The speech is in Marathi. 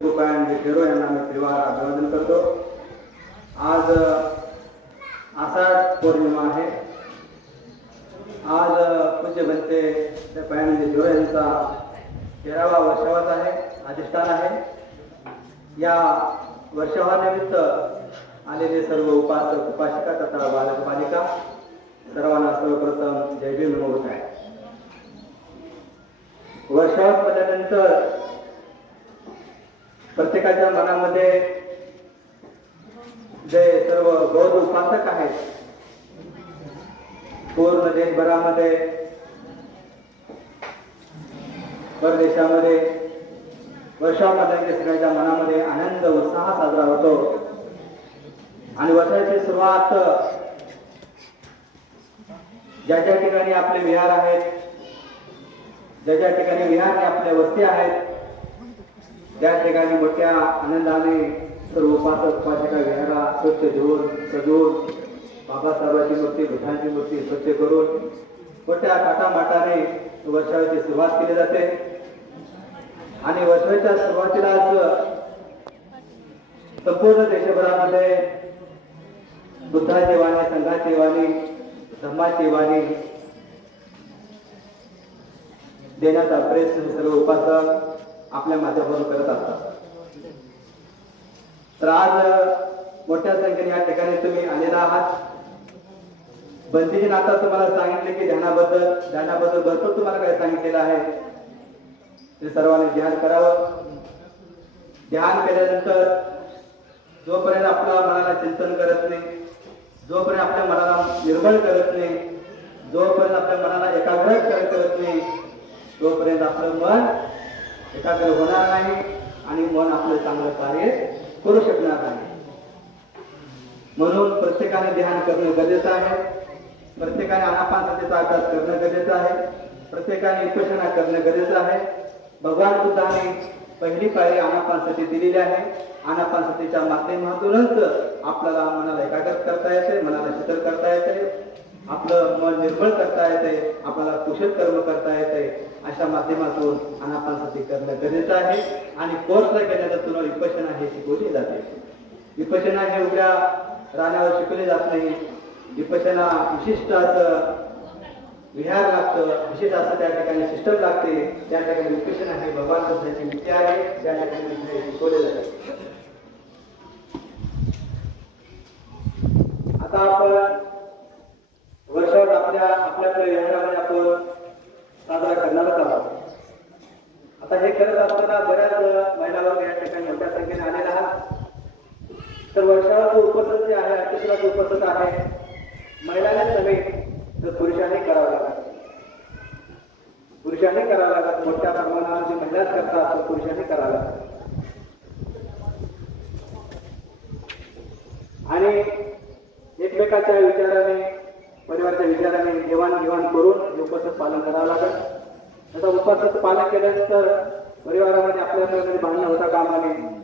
फेरो यांना मी त्रिवार अभिवादन करतो। आज आषाढ पौर्णिमा आहे। आज पूज्य बनते दयानंद फेरो यांचा 13वा वर्षावास आहे, अधिष्ठान आहे। या वर्षावानिमित्त आलेले सर्व उपासक उपासिका तथा बालक बालिका सर्वांना सर्वप्रथम जय भीम नमो बुद्धाय। वर्षावास पडल्यानंतर प्रत्येकाच्या मनामध्ये जे सर्व बौद्ध उपासक आहेत पूर्ण देशभरामध्ये परदेशामध्ये वर्षामध्ये सगळ्यांच्या मनामध्ये आनंद उत्साह साजरा होतो। आणि वर्षाची सुरुवात ज्या ज्या ठिकाणी आपले विहार आहेत, ज्या ज्या ठिकाणी विहार आपल्या वस्ती आहेत, त्या ठिकाणी मोठ्या आनंदाने सर्व उपासक उपासिका विहारा स्वच्छ धुवून सजवून बाबासाहेबांची मूर्ती बुद्धांची मूर्ती स्वच्छ करून मोठ्या थाटामाटाने वर्षाची सुरुवात केली जाते। आणि वर्षाच्या सुरुवातीलाच संपूर्ण देशभरामध्ये बुद्धाची वाणी, संघाची वाणी, धम्माची वाणी देण्याचा प्रयत्न सर्व उपासक आपल्या माध्यमातून करत असतात। तर आज मोठ्या संख्येने या ठिकाणी तुम्ही आलेला आहात। बंदीजीने आता तुम्हाला सांगितले की ध्यानाबद्दल भरपूर तुम्हाला काय सांगितलेलं आहे ते सर्वांनी ध्यान करावं। ध्यान केल्यानंतर जोपर्यंत आपल्या मनाला चिंतन करत नाही, जोपर्यंत आपल्या मनाला निर्मळ करत नाही, जोपर्यंत आपल्या मनाला एकाग्र करत नाही, तोपर्यंत आपलं मन एकाग्र होणार नाही आणि मन आपलं चांगलं कार्य करू शकणार नाही। म्हणून प्रत्येकाने ध्यान करणं गरजेचं आहे, प्रत्येकाने आनापानसतीचा अभ्यास करणं गरजेचं आहे, प्रत्येकाने विपश्यना करणं गरजेचं आहे। भगवान बुद्धाने पहिली पायरी आनापानसती दिलेली आहे। आनापानसतीच्या माध्यमातूनच आपल्याला मनाला एकाग्र करता येते, मनाला शीतल करता येते, आपलं मन निर्मळ करता येते, आपल्याला कुशल कर्म करता येते। अशा माध्यमातून आनापानसती करणं गरजेचं आहे। आणि कोर्सला गेल्यानंतर विपश्यना हे शिकवली जाते। विपश्यना हे उद्या राहण्यावर शिकवले जात नाही। विपश्यना विशिष्ट असं विहार लागतं, विशिष्ट असं त्या ठिकाणी सिस्टम लागते। त्या ठिकाणी विपश्यना हे भगवान बुद्धाची नीती आहे, त्या ठिकाणी शिकवले जाते। आता आपण वर्षावर आपल्याकडे विहारामध्ये आपण साजरा करणारच आहोत। आता हे करत असताना बऱ्याच महिलांवर या ठिकाणी मोठ्या संख्येने आलेल्या आहात। तर वर्षावर जो उपसत जे आहे, अतिशय उपसत आहे, महिलांना नव्हे तर पुरुषांनी करावं लागत। पुरुषांनी करावं लागत, मोठ्या प्रमाणावर जे महिलाच करतात तर पुरुषांनी करावं लागत। आणि एकमेकाच्या विचाराने, परिवाराच्या विचाराने देवाणघेवाण करून उपवासाचं पालन करावं लागत। आता उपवासाचं पालन केल्यानंतर परिवारामध्ये आपल्यामध्ये भांडणं होता कामा नये,